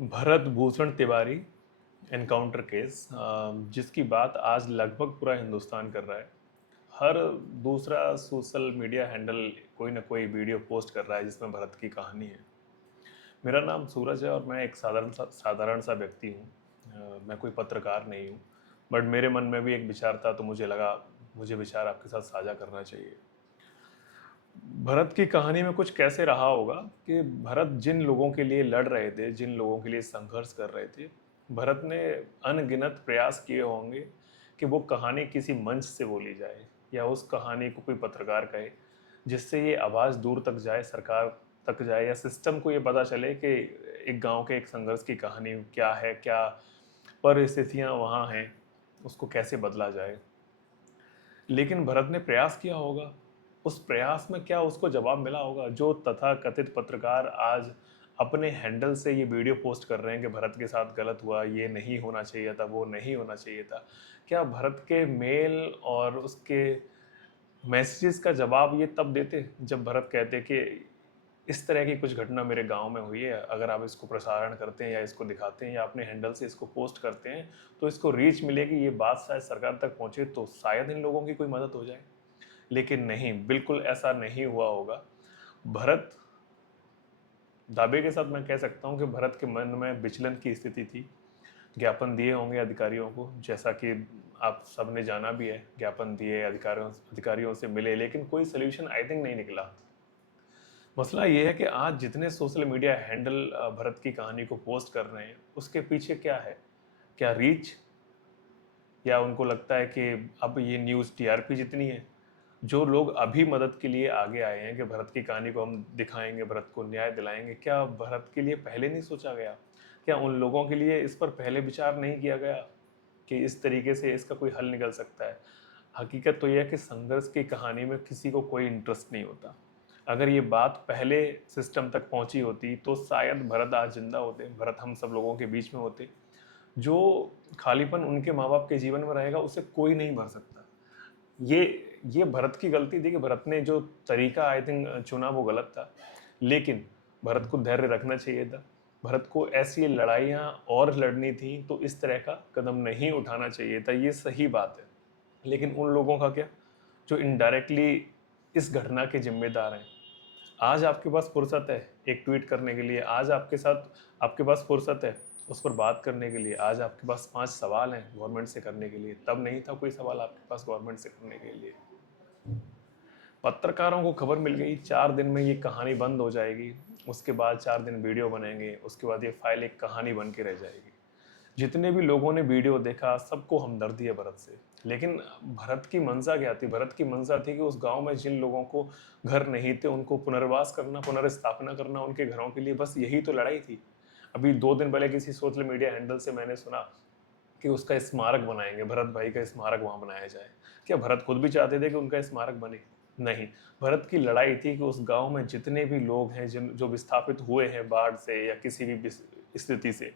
Bharat Bhushan Tiwari encounter case जिसकी बात आज लगभग पूरा हिंदुस्तान कर रहा है। हर दूसरा सोशल मीडिया हैंडल कोई ना कोई वीडियो पोस्ट कर रहा है जिसमें भरत की कहानी है। मेरा नाम सूरज है और मैं एक साधारण सा व्यक्ति हूँ। मैं कोई पत्रकार नहीं हूँ, बट मेरे मन में भी एक विचार था तो मुझे लगा मुझे विचार आपके साथ साझा करना चाहिए। भरत की कहानी में कुछ कैसे रहा होगा कि भरत जिन लोगों के लिए लड़ रहे थे, जिन लोगों के लिए संघर्ष कर रहे थे, भरत ने अनगिनत प्रयास किए होंगे कि वो कहानी किसी मंच से बोली जाए या उस कहानी को कोई पत्रकार कहे, जिससे ये आवाज़ दूर तक जाए, सरकार तक जाए या सिस्टम को ये पता चले कि एक गांव के एक संघर्ष की कहानी क्या है, क्या परिस्थितियां वहाँ हैं, उसको कैसे बदला जाए। लेकिन भरत ने प्रयास किया होगा। उस प्रयास में क्या उसको जवाब मिला होगा? जो तथाकथित पत्रकार आज अपने हैंडल से ये वीडियो पोस्ट कर रहे हैं कि भरत के साथ गलत हुआ, ये नहीं होना चाहिए था, वो नहीं होना चाहिए था। क्या भरत के मेल और उसके मैसेजेस का जवाब ये तब देते जब भरत कहते कि इस तरह की कुछ घटना मेरे गांव में हुई है, अगर आप इसको प्रसारण करते हैं या इसको दिखाते हैं या अपने हैंडल से इसको पोस्ट करते हैं तो इसको रीच मिलेगी, ये बात शायद सरकार तक पहुंचे तो शायद इन लोगों की कोई मदद हो जाए। लेकिन नहीं, बिल्कुल ऐसा नहीं हुआ होगा। भरत, दावे के साथ मैं कह सकता हूं कि भरत के मन में विचलन की स्थिति थी। ज्ञापन दिए होंगे अधिकारियों को, जैसा कि आप सबने जाना भी है, ज्ञापन दिए, अधिकारियों अधिकारियों से मिले, लेकिन कोई सोल्यूशन आई थिंक नहीं निकला। मसला ये है कि आज जितने सोशल मीडिया हैंडल भरत की कहानी को पोस्ट कर रहे हैं, उसके पीछे क्या है? क्या रीच, या उनको लगता है कि अब ये न्यूज़ टीआरपी जितनी है? जो लोग अभी मदद के लिए आगे आए हैं कि भरत की कहानी को हम दिखाएंगे, भरत को न्याय दिलाएंगे, क्या भरत के लिए पहले नहीं सोचा गया? क्या उन लोगों के लिए इस पर पहले विचार नहीं किया गया कि इस तरीके से इसका कोई हल निकल सकता है? हकीकत तो यह है कि संघर्ष की कहानी में किसी को कोई इंटरेस्ट नहीं होता। अगर ये बात पहले सिस्टम तक पहुंची होती तो शायद भरत आज जिंदा होते, भरत हम सब लोगों के बीच में होते। जो खालीपन उनके माँ बाप के जीवन में रहेगा उसे कोई नहीं भर सकता। ये ये भरत की गलती थी कि भरत ने जो तरीका आई थिंक चुना वो गलत था। लेकिन भरत को धैर्य रखना चाहिए था। भरत को ऐसी लड़ाइयाँ और लड़नी थी तो इस तरह का कदम नहीं उठाना चाहिए था, ये सही बात है। लेकिन उन लोगों का क्या, जो इनडायरेक्टली इस घटना के जिम्मेदार हैं? आज आपके पास फुर्सत है एक ट्वीट करने के लिए, आज आपके पास फुर्सत है उस पर बात करने के लिए, आज आपके पास 5 सवाल हैं गवर्नमेंट से करने के लिए, तब नहीं था कोई सवाल आपके पास गवर्नमेंट से करने के लिए। पत्रकारों को खबर मिल गई 4 दिन में ये कहानी बंद हो जाएगी, उसके बाद 4 दिन वीडियो बनेंगे, उसके बाद ये फाइल एक कहानी बन के रह जाएगी। जितने भी लोगों ने वीडियो देखा सबको हमदर्दी है भरत से। लेकिन भरत की मंशा क्या थी? भरत की मंशा थी कि उस गांव में जिन लोगों को घर नहीं थे उनको पुनर्वास करना, पुनर्स्थापना करना उनके घरों के लिए, बस यही तो लड़ाई थी। अभी 2 दिन पहले किसी सोशल मीडिया हैंडल से मैंने सुना कि उसका स्मारक बनाएंगे, भरत भाई का स्मारक वहां बनाया जाए। क्या भरत खुद भी चाहते थे कि उनका स्मारक बने? नहीं। भरत की लड़ाई थी कि उस गांव में जितने भी लोग हैं जिन जो विस्थापित हुए हैं बाढ़ से या किसी भी स्थिति से,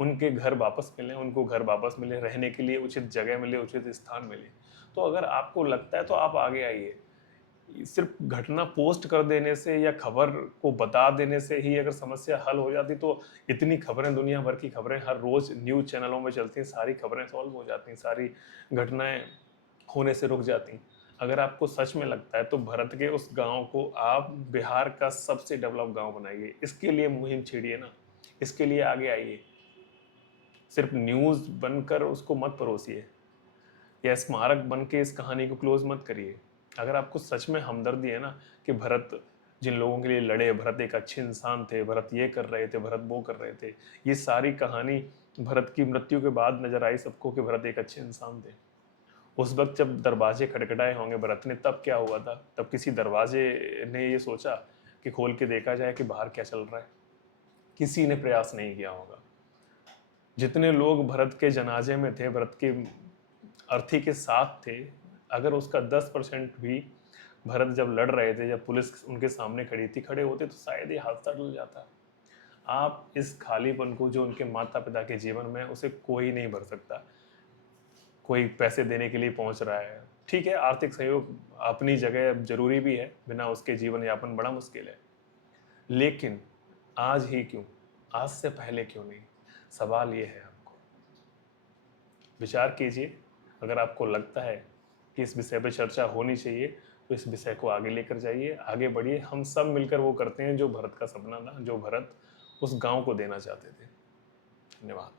उनके घर वापस मिले, उनको घर वापस मिले, रहने के लिए उचित जगह मिले, उचित स्थान मिले। तो अगर आपको लगता है तो आप आगे आइए। सिर्फ घटना पोस्ट कर देने से या खबर को बता देने से ही अगर समस्या हल हो जाती तो इतनी खबरें, दुनिया भर की खबरें हर रोज न्यूज़ चैनलों में चलती हैं, सारी खबरें सॉल्व हो जाती, सारी घटनाएं होने से रुक जाती। अगर आपको सच में लगता है तो भरत के उस गांव को आप बिहार का सबसे डेवलप गांव बनाइए, इसके लिए मुहिम छेड़िए ना, इसके लिए आगे आइए। सिर्फ न्यूज़ बनकर उसको मत परोसिए या स्मारक बन के इस कहानी को क्लोज मत करिए। अगर आपको सच में हमदर्दी है ना कि भरत जिन लोगों के लिए लड़े, भरत एक अच्छे इंसान थे, भरत ये कर रहे थे, भरत वो कर रहे थे, ये सारी कहानी भरत की मृत्यु के बाद नजर आई सबको कि भरत एक अच्छे इंसान थे। उस वक्त जब दरवाजे खटखटाए होंगे भरत ने, तब क्या हुआ था? तब किसी दरवाजे ने ये सोचा कि खोल के देखा जाए कि बाहर क्या चल रहा है? किसी ने प्रयास नहीं किया होगा। जितने लोग भरत के जनाजे में थे, भरत के अर्थी के साथ थे, अगर उसका 10% भी भरत जब लड़ रहे थे, जब पुलिस उनके सामने खड़ी थी, खड़े होते तो शायद ये हादसा टल जाता। आप इस खालीपन को जो उनके माता पिता के जीवन में है, उसे कोई नहीं भर सकता। कोई पैसे देने के लिए पहुंच रहा है, ठीक है, आर्थिक सहयोग अपनी जगह जरूरी भी है, बिना उसके जीवन यापन बड़ा मुश्किल है। लेकिन आज ही क्यों? आज से पहले क्यों नहीं? सवाल ये है हमको। विचार कीजिए, अगर आपको लगता है कि इस विषय पे चर्चा होनी चाहिए तो इस विषय को आगे लेकर जाइए, आगे बढ़िए। हम सब मिलकर वो करते हैं जो भरत का सपना था, जो भरत उस गांव को देना चाहते थे। धन्यवाद।